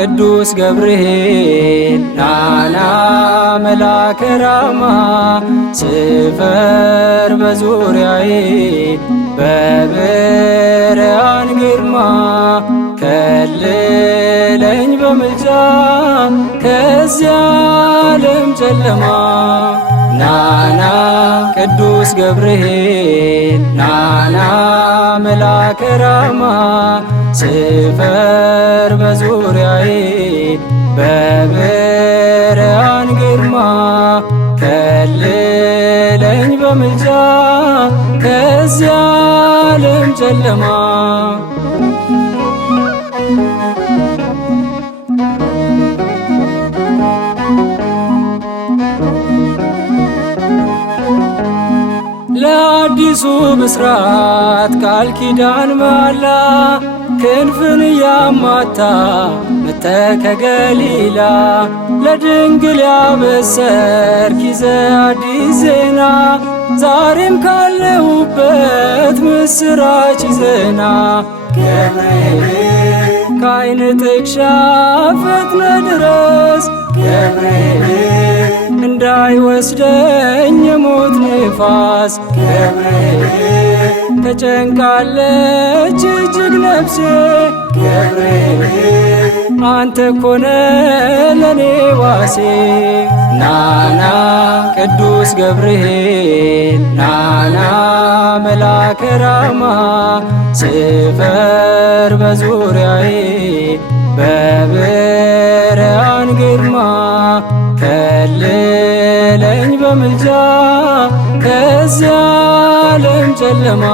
ቅዱስ ገብርኤል ናና መላከ ራማ ስፈር በዙሪያዬ በብርሃን ግርማ ከልለኝ በምልጃ ከዚያ ዓለም ጨለማ ናና ቅዱስ ገብርኤል ናና መላከ ራማ ስፈር በዙሪያዬ በብርሃን ግርማ ከልለኝ በምልጃ ከዚያ ዓለም ጨለማ ለአዲሱ ብስራት ቃል ኪዳን መሃላ ክንፍን ያማታ መጥተህ ከገሊላ ለድንግል ያበሰርክ ይዘህ አዲስ ዜና ዛሬም ካለሁበት ምስራች ዜና ገብርኤል ከዓይን ጥቅሻ ፈጥነ ድረስ ገብርኤል እንዳይወስደኝ የሞት ንፋስ ገብርኤል ተጨንቃለች እጅግ ነፍሴ ገብርኤል አንተ ኮነ ለኔ ዋሴ ናና ቅዱስ ገብርኤል ናና መላከ ራማ ስፈር በዙሪያዬ በብርሃን ግርማ ከልለኝ በምልጃ ከዚያ ዓለም ጨለማ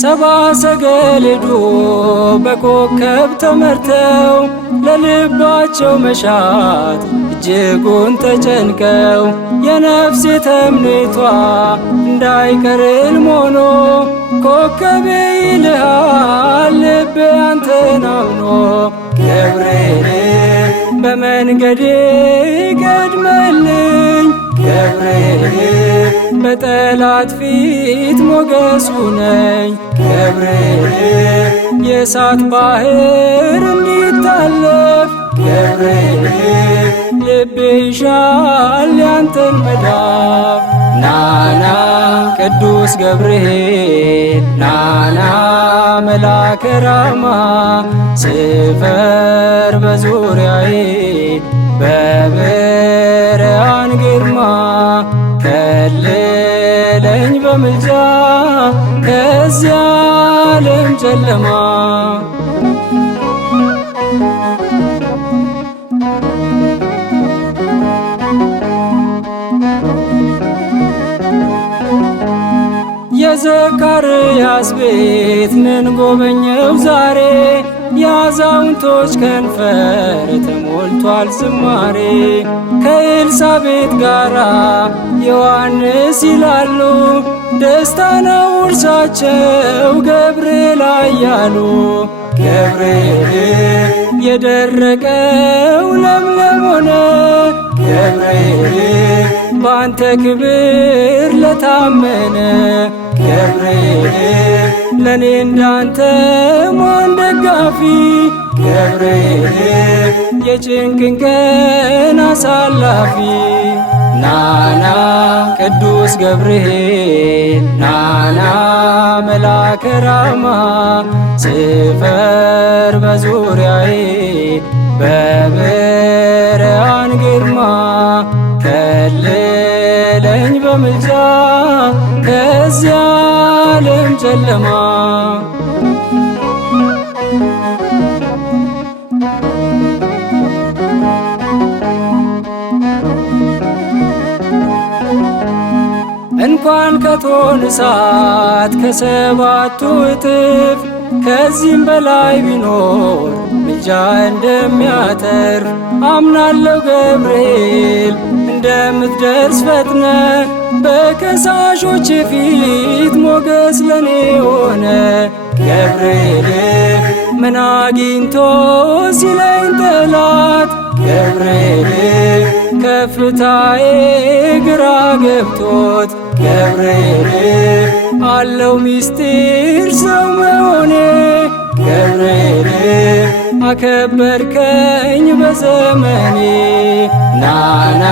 ሰባ ሰገል ሄዱ በኮከብ ተመርተው ለልባቸው መሻት እጅጉን ተጨንቀው የነፍሴ ተምኔቷ እንዳይቀር ሕልም ሆኖ ኮከቤ ይልሃል ልቤ አንተን አምኖ ገብርኤል በመንገዴ ቀድመልኝ ገብርኤል በጠላት ፊት ሞገሱ ነኝ ገብርኤል የእሳት ባህር እንዲታለፍ ገብርኤል ልቤ ይሻል ያንተን መዳፍ ናና ቅዱስ ገብርኤል ናና መላከ ራማ ስፈር በዙሪያዬ በብርሃን ግርማ ከልለኝ በምልጃ ከዚያ ዓለም ጨለማ የዘካርያስ ቤት ምን ጎበኘው ዛሬ የአዛውንቶች ከንፈር ተሞልቷል ዝማሬ ከኤልሳቤጥ ጋራ ዮሐንስ ይላሉ ደስታ ነው ውርሳቸው ገብርኤል አያሉ ገብርኤል የደረቀው ለምለም ሆነ ገብርኤል ባንተ ክብር ለታመነ ገብርኤል ለኔ እንዳንተ ማን ደጋፊ ገብርኤል የጭንቅን ቀን አሳላፊ ናና ቅዱስ ገብርኤል ናና መላከ ራማ ስፈር በዙሪያዬ በብርሃን ግርማ ከልለኝ በምልጃ ከዚያ ዓለም ጨለማ እንኳን ከቶን እሳት ከሰባቱ እጥፍ ከዚህም በላይ ቢኖር ምልጃ እንደሚያተርፍ አምናለሁ ገብርኤል እንደምትደርስ ፈጥነ በከሳሾች ፊት ሞገስ ለኔ ሆነ ገብርኤል ምን አግኝቶ ሲለኝ ጠላት ገብርኤል ከፍታዬ ግራ ገብቶት ገብርኤል አለው ሚስጢር ሰው መሆኔ ገብርኤል አከበርከኝ በዘመኔ ናና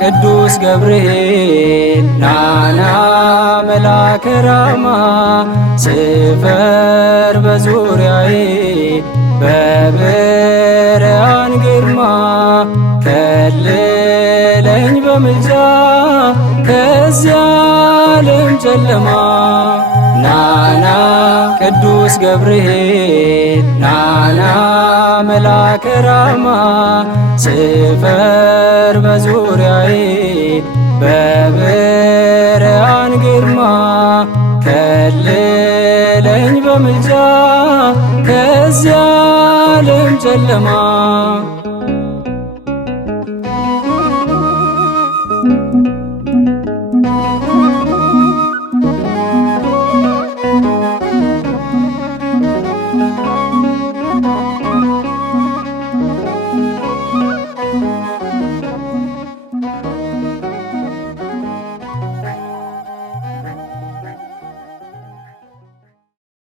ቅዱስ ገብርኤል ናና መላከ ራማ ስፈር በዙሪያዬ በብርሃን ግርማ ከልለኝ በምልጃ ከዚያ ዓለም ጨለማ ናና ቅዱስ ገብርኤል ናና መላከ ራማ ስፈር በዙሪያዬ በብርሃን ግርማ ከልለኝ በምልጃ ከዚያ ዓለም ጨለማ